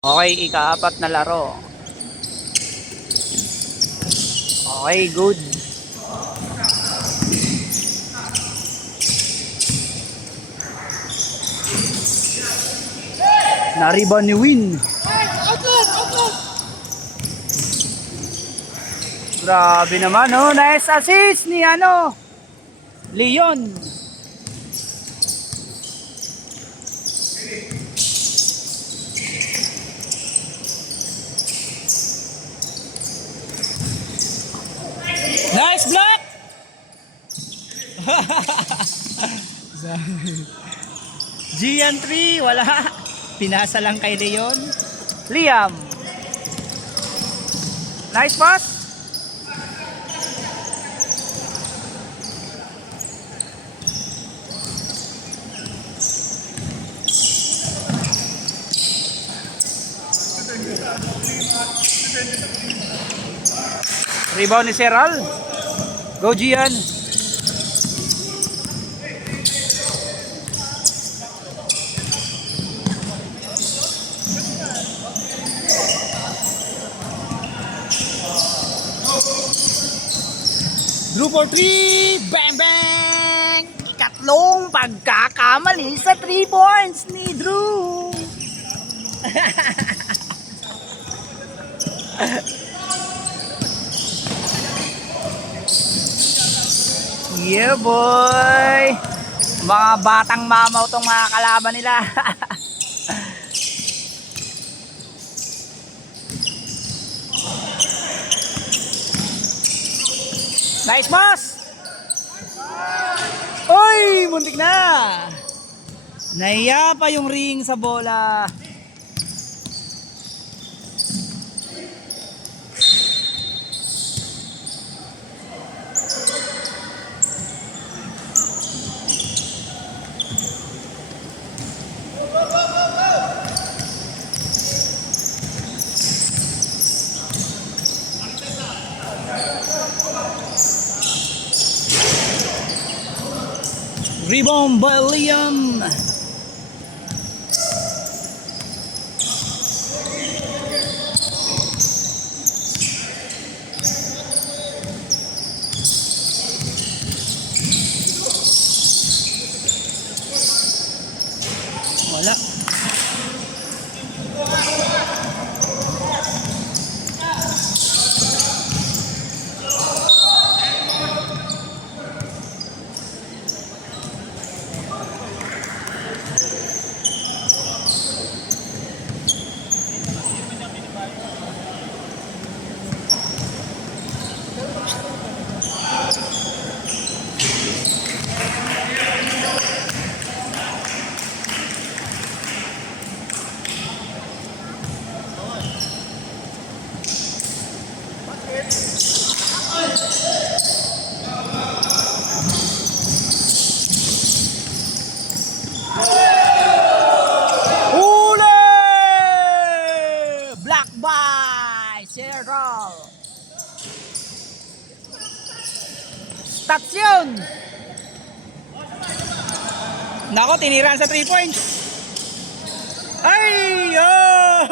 Okay, ika-apat na laro. Okay, good. Nariban ni Win. Grabe naman, oh. Nice assist ni Leon. Nice block. Gian 3, wala. Pinasa lang kay Leon. Liam. Nice pass. Rebound ni Seral. Go Gian. Drew for 3. Bang bang. Ikatlong pagkakamali sa 3 points ni Drew. Yeah boy. Mga batang mamaw tong mga kalaban nila. Nice pass. Oy, muntik na. Nahiya pa yung ring sa bola. Rebound by Liam. Wala. Station. Nako, tiniran sa 3 points. Ay! Oh!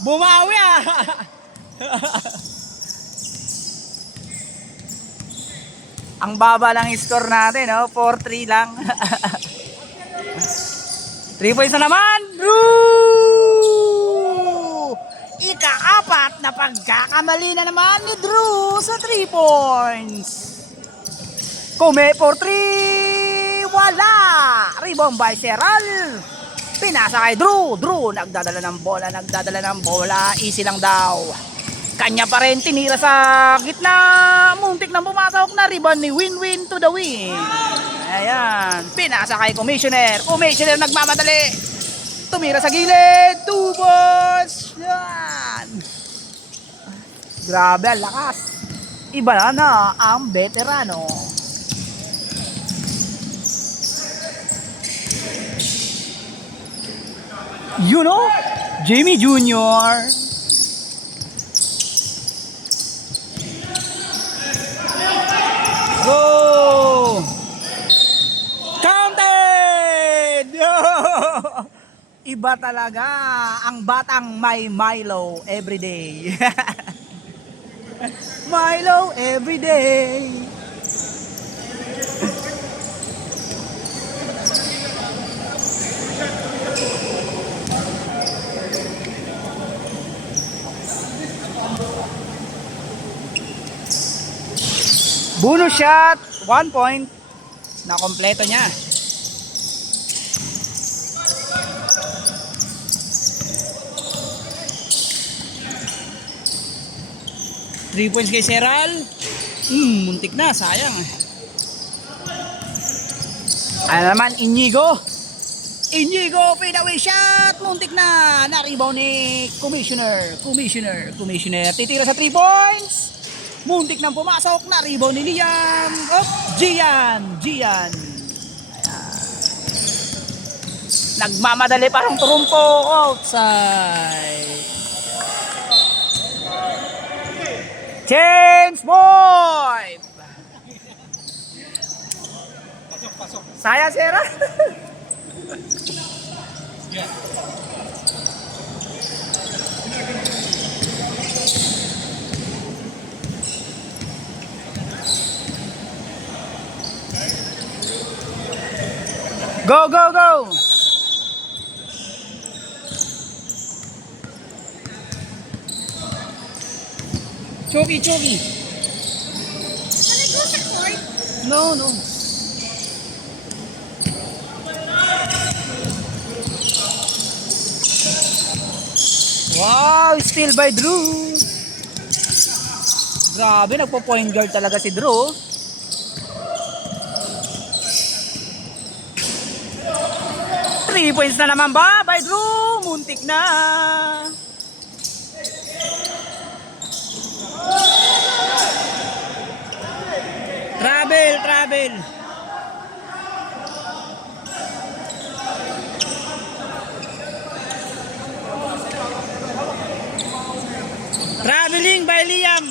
Bumawi ah! Ang baba lang score natin, no? 4-3 lang. 3 points na naman! Drew! Ika-apat na pagkakamali na naman ni Drew sa 3 points. Kume for 3! Wala! Rebound by Seral. Pinasa kay Drew. Drew nagdadala ng bola. Easy lang daw. Kanya pa rin tinira sa gitna. Muntik nang pumasok na rebound ni Win-Win to the win. Ayan. Pinasa kay Commissioner. Commissioner nagmamadali. Tumira sa gilid. 2 points. Yan. Grabe ang lakas. Iba na ang veterano. You know, Jamie Jr. Go! Counted! Iba talaga ang batang may Milo everyday. Milo everyday. Bonus shot, 1 point. Na kompleto niya. Three points kay Seral. Muntik na, sayang. Ano naman, Inigo. Inigo, fadeaway shot. Muntik na. Na-rebound ni Commissioner. Titira sa 3 points. Muntik nang pumasok. Na-rebound ni Liam. Gian. Ayan. Nagmamadali parang trumpo. Outside. Change boy. Pasok. Saya Sera. Go. Chogi. Can I go sa court? No. Wow, steal by Drew. Grabe, nagpo-point guard talaga si Drew. Three points na naman ba by Drew? Muntik na. Travel. Traveling by Liam.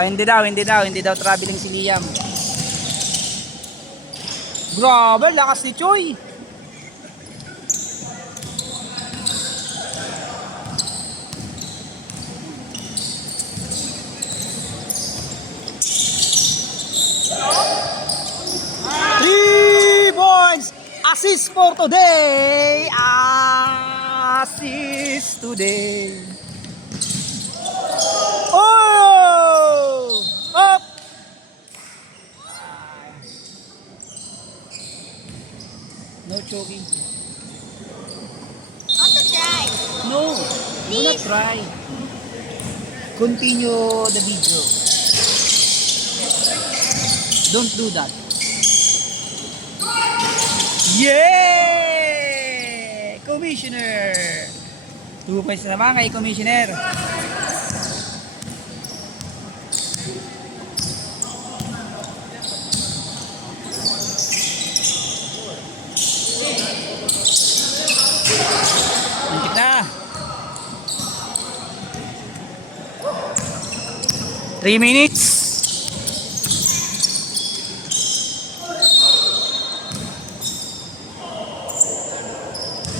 Hindi daw traveling si Liam. Grabe, lakas ni Choi. Assist for today. Assist today. Oh! Up! No choking. Want to try? No, do not try. Continue the video. Don't do that. Yeah! Commissioner! 2 points naman kay Commissioner. Muntik na. 3 minutes.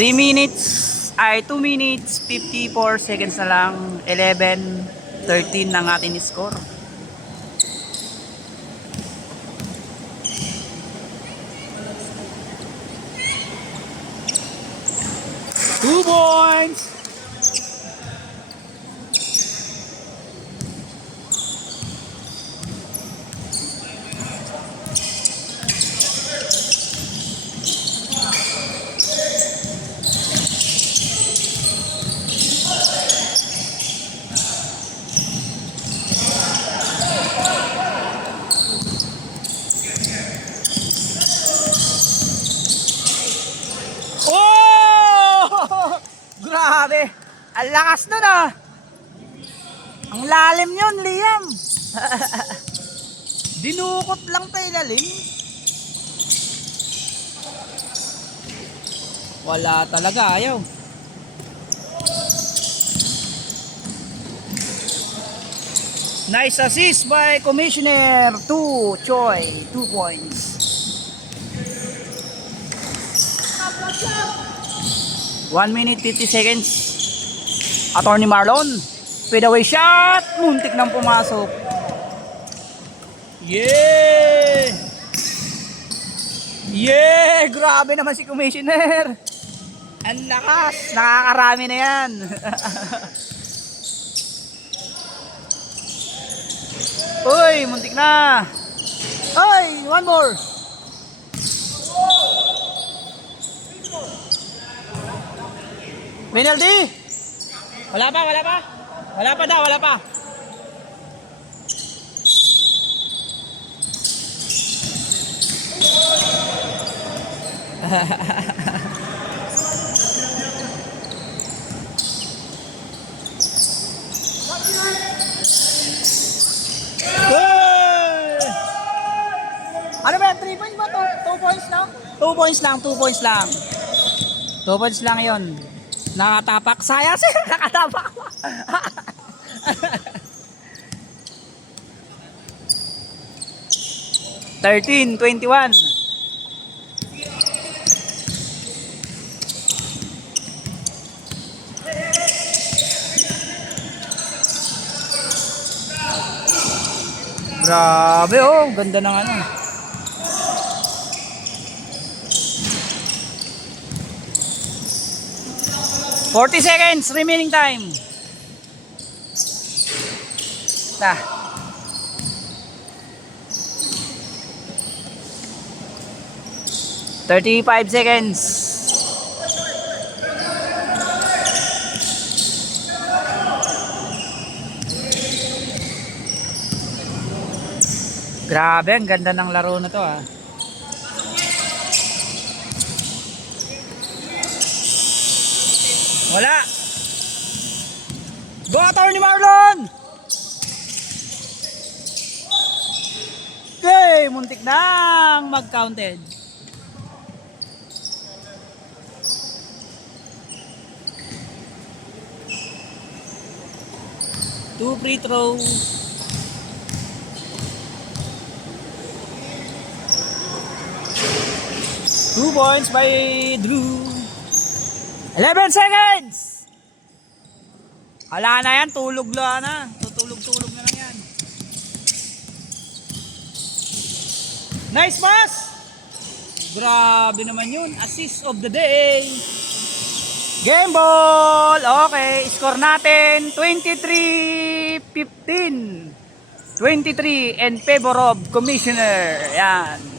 3 minutes ay 2 minutes 54 seconds na lang. 11-13 ng ating score. Two points. Grabe, ang lakas nun ah. Ang lalim yun, Liam. Dinukot lang tayo lalim. Wala talaga, ayaw. Nice assist by Commissioner. Choi, 2 points. 1 minute 50 seconds. Attorney Marlon. Fadeaway shot. Muntik nang pumasok. Yeah! Yeah! Grabe naman si Commissioner. Ang lakas. Nakakarami na yan. Uy, muntik na. Uy, one more. Penalty? Wala pa, wala pa. Wala pa daw, wala pa. Ano ba yan? 3 points ba? 2 points lang? 2 points lang, 2 points lang. 2 points lang yun. Nakatapak. Sayang siya, nakatapak. 13-21. Grabe oh, ganda ng ano. "40 seconds remaining time." Nah. "35 seconds." Grabe, ang ganda ng laro na to ah. Wala. Go, Attorney Marlon! Okay, muntik nang mag-counted. Two free throws. Two points by Drew. 11 seconds. Wala na yan, tulog lang na. Tutulog-tulog na lang yan. Nice pass. Grabe naman yun. Assist of the day. Game ball. Okay, score natin 23-15. 23 in favor of Commissioner. Yan.